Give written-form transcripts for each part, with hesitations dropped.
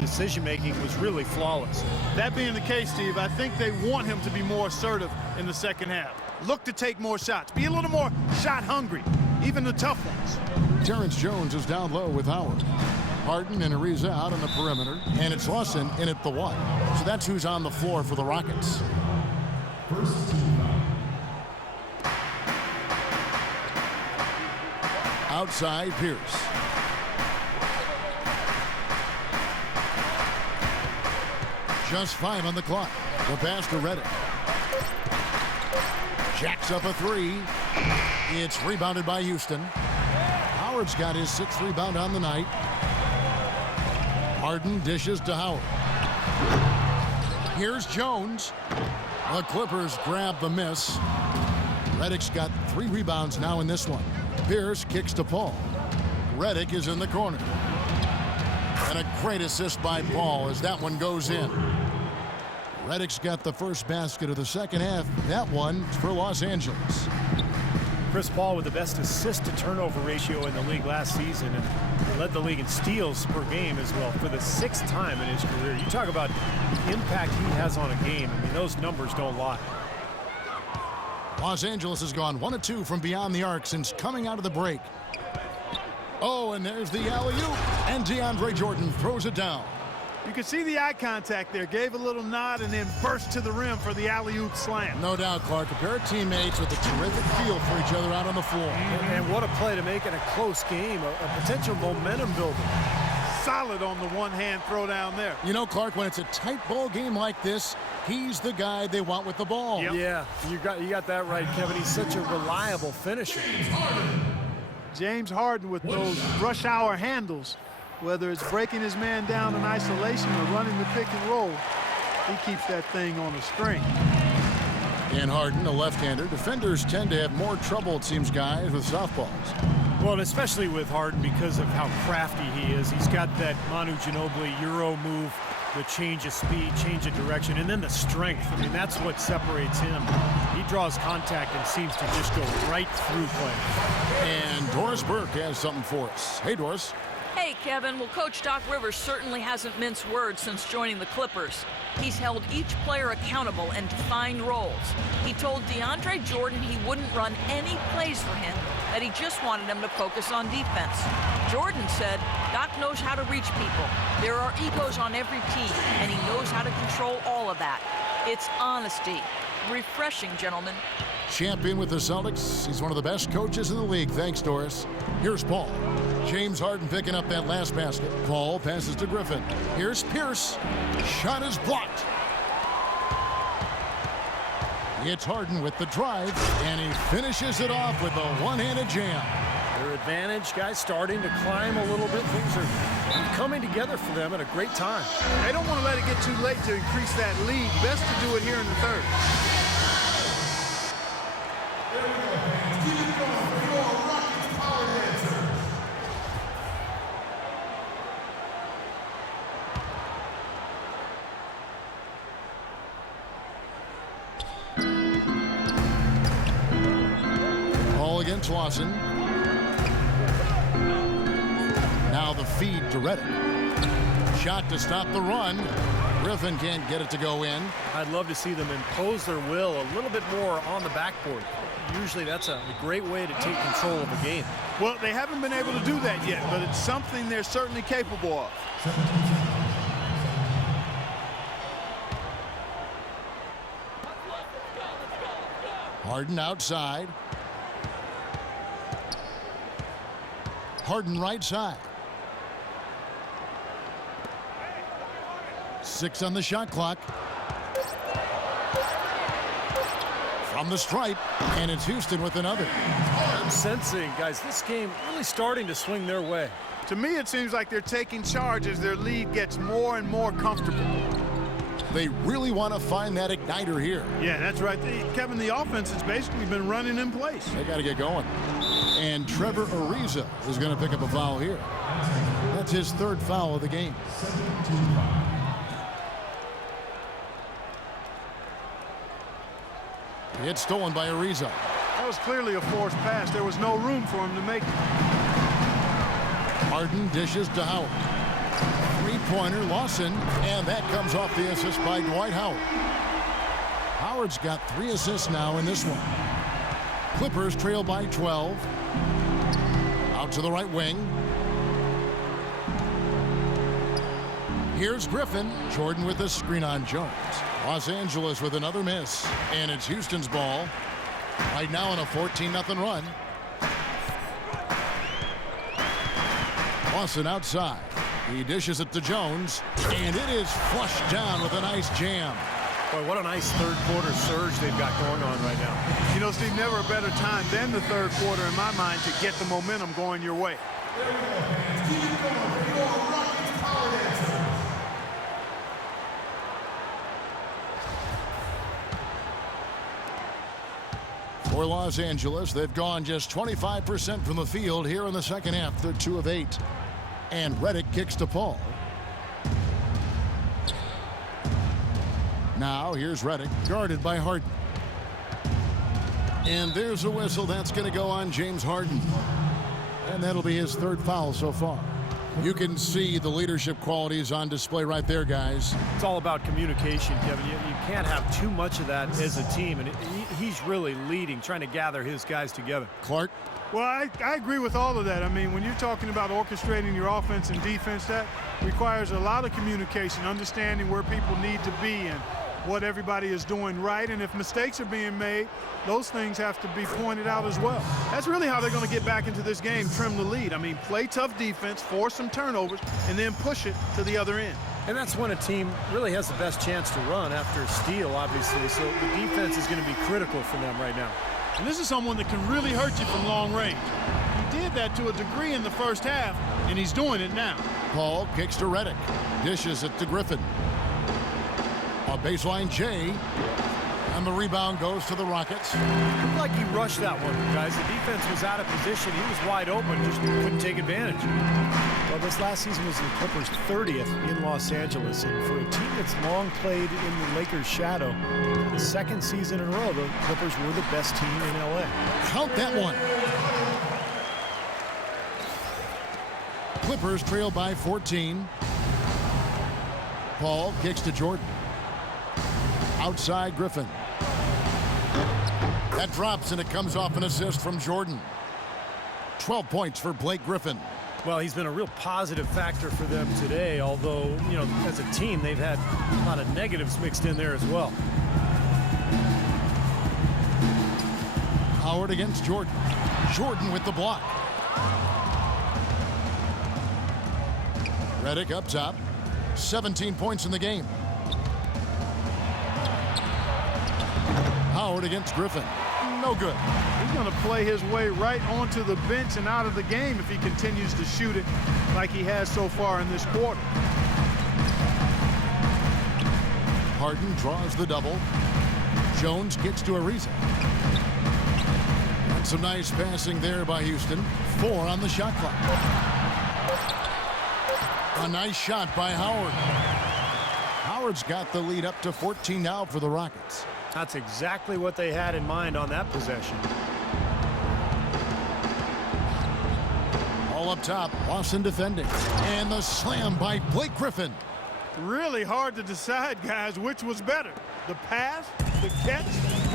decision-making was really flawless. That being the case, Steve, I think they want him to be more assertive in the second half. Look to take more shots. Be a little more shot hungry, even the tough ones. Terrence Jones is down low with Howard. Harden and Ariza out on the perimeter, and it's Lawson in at the 1. So that's who's on the floor for the Rockets. Outside, Pierce. Just 5 on the clock. The pass to Redick. Jacks up a 3. It's rebounded by Houston. Howard's got his 6th rebound on the night. Harden dishes to Howard. Here's Jones. The Clippers grab the miss. Redick's got 3 rebounds now in this one. Pierce kicks to Paul. Redick is in the corner. And a great assist by Paul as that one goes in. Redick's got the first basket of the second half. That one for Los Angeles. Chris Paul with the best assist-to-turnover ratio in the league last season and led the league in steals per game as well for the 6th time in his career. You talk about the impact he has on a game. I mean, those numbers don't lie. Los Angeles has gone 1 of 2 from beyond the arc since coming out of the break. Oh, and there's the alley-oop, and DeAndre Jordan throws it down. You can see the eye contact there. Gave a little nod and then burst to the rim for the alley-oop slam. No doubt, Clark. A pair of teammates with a terrific feel for each other out on the floor. And what a play to make in a close game, a potential momentum builder. Solid on the one-hand throw down there. You know, Clark, when it's a tight ball game like this, he's the guy they want with the ball. Yep. Yeah, you got that right, Kevin. He's such a reliable finisher. James Harden with those rush hour handles, whether it's breaking his man down in isolation or running the pick and roll, he keeps that thing on a string. And Harden, a left-hander. Defenders tend to have more trouble, it seems, guys, with softballs. Well, and especially with Harden because of how crafty he is. He's got that Manu Ginobili Euro move, the change of speed, change of direction, and then the strength. I mean, that's what separates him. He draws contact and seems to just go right through play. And Doris Burke has something for us. Hey, Doris. Hey, Kevin. Well, Coach Doc Rivers certainly hasn't minced words since joining the Clippers. He's held each player accountable and defined roles. He told DeAndre Jordan he wouldn't run any plays for him, that he just wanted him to focus on defense. Jordan said Doc knows how to reach people. There are egos on every team, and he knows how to control all of that. It's honesty. Refreshing, gentlemen. Champion with the Celtics. He's one of the best coaches in the league. Thanks, Doris. Here's Paul. James Harden picking up that last basket. Paul passes to Griffin. Here's Pierce. Shot is blocked. It's Harden with the drive, and he finishes it off with a one-handed jam. Their advantage, guys, starting to climb a little bit. Things are coming together for them at a great time. They don't want to let it get too late to increase that lead. Best to do it here in the third. Against Lawson. Now the feed to Redick. Shot to stop the run. Griffin can't get it to go in. I'd love to see them impose their will a little bit more on the backboard. Usually that's a great way to take control of a game. Well, they haven't been able to do that yet, but it's something they're certainly capable of. Harden outside. Harden right side. 6 on the shot clock. From the stripe, and it's Houston with another. I'm sensing, guys, this game really starting to swing their way. To me, it seems like they're taking charge as their lead gets more and more comfortable. They really want to find that igniter here. Yeah, that's right. Kevin, the offense has basically been running in place. They got to get going. And Trevor Ariza is going to pick up a foul here. That's his 3rd foul of the game. It's stolen by Ariza. That was clearly a forced pass. There was no room for him to make it. Harden dishes to Howard. three-pointer, Lawson, and that comes off the assist by Dwight Howard. Howard's got 3 assists now in this one. Clippers trail by 12. Out to the right wing. Here's Griffin. Jordan with the screen on Jones. Los Angeles with another miss. And it's Houston's ball. Right now on a 14-0 run. Lawson outside. He dishes it to Jones. And it is flushed down with a nice jam. Boy, what a nice third-quarter surge they've got going on right now. You know, Steve, never a better time than the third quarter in my mind to get the momentum going your way. For Los Angeles, they've gone just 25% from the field here in the second half. They're 2 of 8. And Redick kicks to Paul. Now here's Redick, guarded by Harden. And there's a whistle. That's going to go on James Harden. And that'll be his 3rd foul so far. You can see the leadership qualities on display right there, guys. It's all about communication, Kevin. You can't have too much of that as a team, and he's really leading, trying to gather his guys together. Clark. Well, I agree with all of that. I mean, when you're talking about orchestrating your offense and defense, that requires a lot of communication, understanding where people need to be and what everybody is doing right. And if mistakes are being made, those things have to be pointed out as well. That's really how they're going to get back into this game, trim the lead. I mean, play tough defense, force some turnovers, and then push it to the other end. And that's when a team really has the best chance to run after a steal, obviously. So the defense is going to be critical for them right now. And this is someone that can really hurt you from long range. He did that to a degree in the first half, and he's doing it now. Paul kicks to Redick. Dishes it to Griffin. A baseline J. And the rebound goes to the Rockets. Looked like he rushed that one, guys. The defense was out of position. He was wide open, just couldn't take advantage. Well, this last season was the Clippers' 30th in Los Angeles. And for a team that's long played in the Lakers' shadow, the 2nd season in a row, the Clippers were the best team in L.A. Count that one. Clippers trail by 14. Paul kicks to Jordan. Outside Griffin. That drops and it comes off an assist from Jordan. 12 points for Blake Griffin. Well, he's been a real positive factor for them today, although, you know, as a team, they've had a lot of negatives mixed in there as well. Howard against Jordan. Jordan with the block. Redick up top. 17 points in the game. Howard against Griffin. No good. He's going to play his way right onto the bench and out of the game if he continues to shoot it like he has so far in this quarter. Harden draws the double. Jones gets to Ariza. And some nice passing there by Houston. 4 on the shot clock. A nice shot by Howard. Howard's got the lead up to 14 now for the Rockets. That's exactly what they had in mind on that possession. All up top, Lawson defending. And the slam by Blake Griffin. Really hard to decide, guys, which was better. The pass, the catch,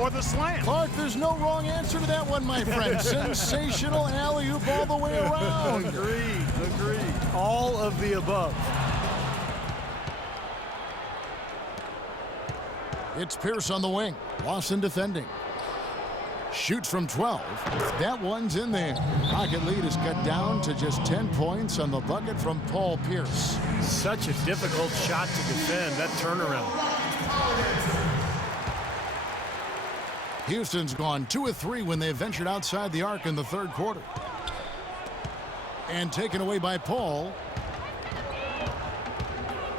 or the slam? Clark, there's no wrong answer to that one, my friend. Sensational alley-oop all the way around. Agreed. All of the above. It's Pierce on the wing. Lawson defending. Shoots from 12. That one's in there. Rocket lead is cut down to just 10 points on the bucket from Paul Pierce. Such a difficult shot to defend, that turnaround. Houston's gone 2 of 3 when they ventured outside the arc in the third quarter. And taken away by Paul.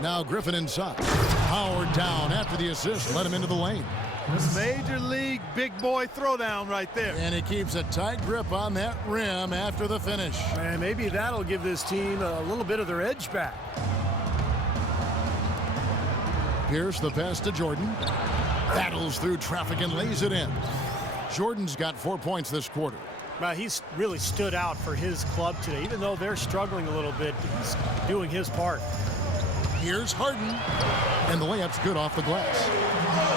Now Griffin inside. Howard down after the assist. Let him into the lane. Major league big boy throwdown right there. And he keeps a tight grip on that rim after the finish. And maybe that'll give this team a little bit of their edge back. Pierce the pass to Jordan. Battles through traffic and lays it in. Jordan's got 4 points this quarter. He's really stood out for his club today. Even though they're struggling a little bit, he's doing his part. Here's Harden. And the layup's good off the glass.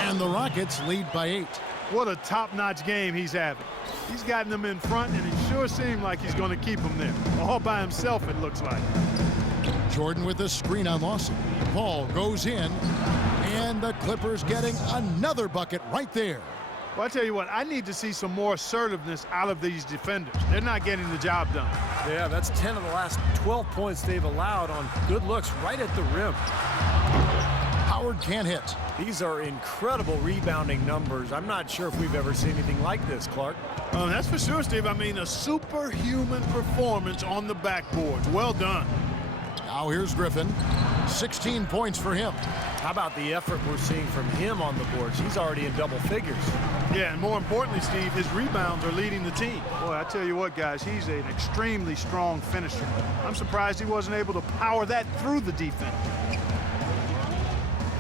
And the Rockets lead by 8. What a top-notch game he's having. He's gotten them in front, and it sure seemed like he's going to keep them there. All by himself, it looks like. Jordan with a screen on Lawson. Ball goes in, and the Clippers getting another bucket right there. Well, I tell you what, I need to see some more assertiveness out of these defenders. They're not getting the job done. Yeah, that's 10 of the last 12 points they've allowed on good looks right at the rim. Howard can't hit. These are incredible rebounding numbers. I'm not sure if we've ever seen anything like this, Clark. That's for sure, Steve. I mean, a superhuman performance on the backboard. Well done. Now here's Griffin. 16 points for him. How about the effort we're seeing from him on the boards? He's already in double figures. Yeah, and more importantly, Steve, his rebounds are leading the team. Boy, I tell you what, guys, he's an extremely strong finisher. I'm surprised he wasn't able to power that through the defense.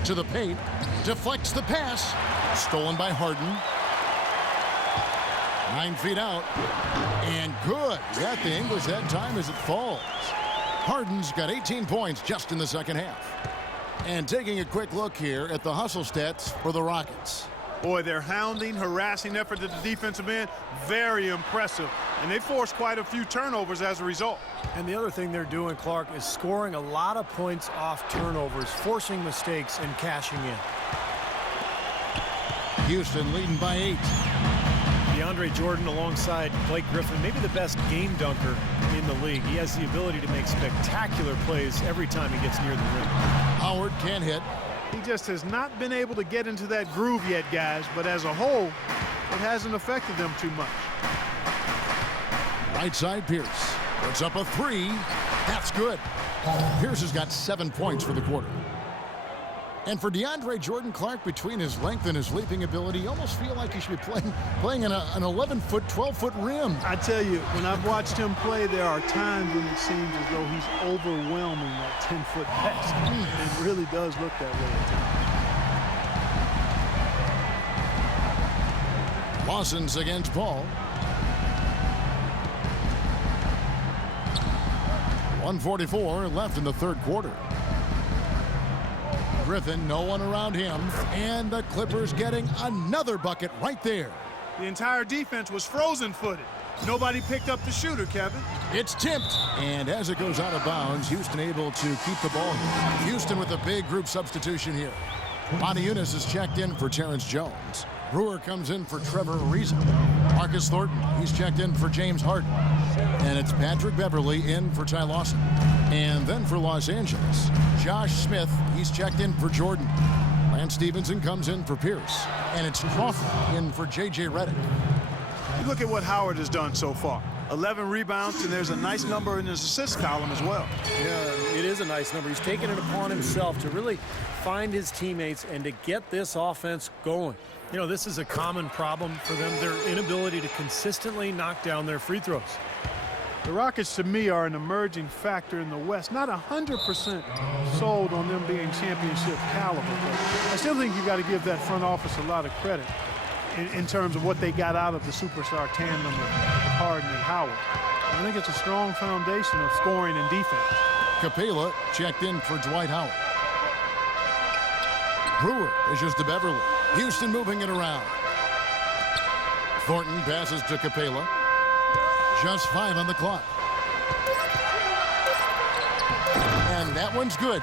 To the paint, deflects the pass. Stolen by Harden. 9 feet out. And good. Got the English that time as it falls. Harden's got 18 points just in the second half. And taking a quick look here at the hustle stats for the Rockets. Boy, their hounding, harassing effort at the defensive end, very impressive. And they forced quite a few turnovers as a result. And the other thing they're doing, Clark, is scoring a lot of points off turnovers, forcing mistakes and cashing in. Houston leading by 8. DeAndre Jordan alongside Blake Griffin, maybe the best game dunker in the league. He has the ability to make spectacular plays every time he gets near the rim. Howard can't hit. He just has not been able to get into that groove yet, guys. But as a whole, it hasn't affected them too much. Right side, Pierce. Puts up a 3. That's good. Pierce has got 7 points for the quarter. And for DeAndre Jordan, Clark, between his length and his leaping ability, you almost feel like he should be playing in an 11-foot, 12-foot rim. I tell you, when I've watched him play, there are times when it seems as though he's overwhelming that 10-foot pass. It really does look that way at times. Lawson's against Paul. 1:44 left in the third quarter. Griffin, no one around him, and the Clippers getting another bucket right there. The entire defense was frozen-footed. Nobody picked up the shooter, Kevin. It's tipped, and as it goes out of bounds, Houston able to keep the ball. Houston with a big group substitution here. Monty Eunice is checked in for Terrence Jones. Brewer comes in for Trevor Ariza. Marcus Thornton, he's checked in for James Harden. And it's Patrick Beverly in for Ty Lawson. And then for Los Angeles, Josh Smith, he's checked in for Jordan. Lance Stevenson comes in for Pierce. And it's Crawford in for J.J. Redick. You look at what Howard has done so far. 11 rebounds, and there's a nice number in his assist column as well. Yeah, it is a nice number. He's taken it upon himself to really find his teammates and to get this offense going. You know, this is a common problem for them, their inability to consistently knock down their free throws. The Rockets, to me, are an emerging factor in the West. Not 100% sold on them being championship caliber, but I still think you've got to give that front office a lot of credit in terms of what they got out of the superstar tandem of Harden and Howard. I think it's a strong foundation of scoring and defense. Capela checked in for Dwight Howard. Brewer issues to Beverly. Houston moving it around. Thornton passes to Capela. Just 5 on the clock. And that one's good.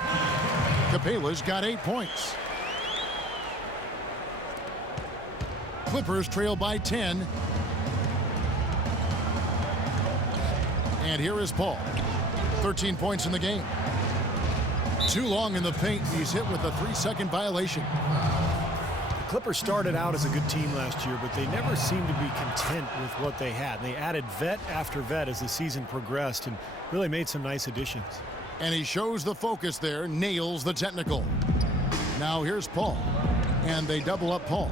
Capela's got 8 points. Clippers trail by 10. And here is Paul. 13 points in the game. Too long in the paint. He's hit with a 3-second violation. The Clippers started out as a good team last year, but they never seemed to be content with what they had. They added vet after vet as the season progressed and really made some nice additions. And he shows the focus there, nails the technical. Now here's Paul. And they double up Paul.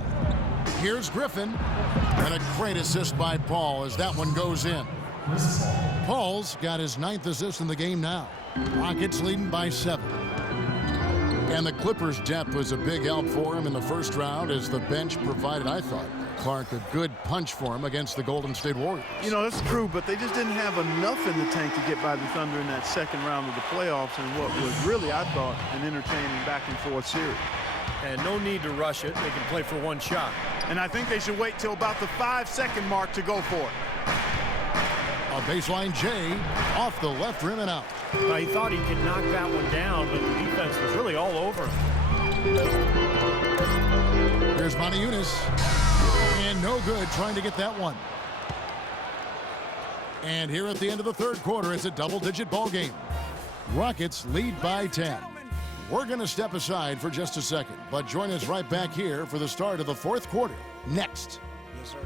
Here's Griffin. And a great assist by Paul as that one goes in. Paul's got his 9th assist in the game now. Rockets leading by 7. And the Clippers' depth was a big help for him in the first round as the bench provided, I thought, Clark, a good punch for him against the Golden State Warriors. You know, that's true, but they just didn't have enough in the tank to get by the Thunder in that second round of the playoffs and what was really, I thought, an entertaining back-and-forth series. And no need to rush it. They can play for one shot. And I think they should wait till about the 5-second mark to go for it. A baseline J off the left rim and out. He thought he could knock that one down, but the defense was really all over him. Here's Moniunas. And no good trying to get that one. And here at the end of the third quarter, it's a double-digit ball game. Rockets lead by 10. We're going to step aside for just a second, but join us right back here for the start of the fourth quarter next. Yes, sir.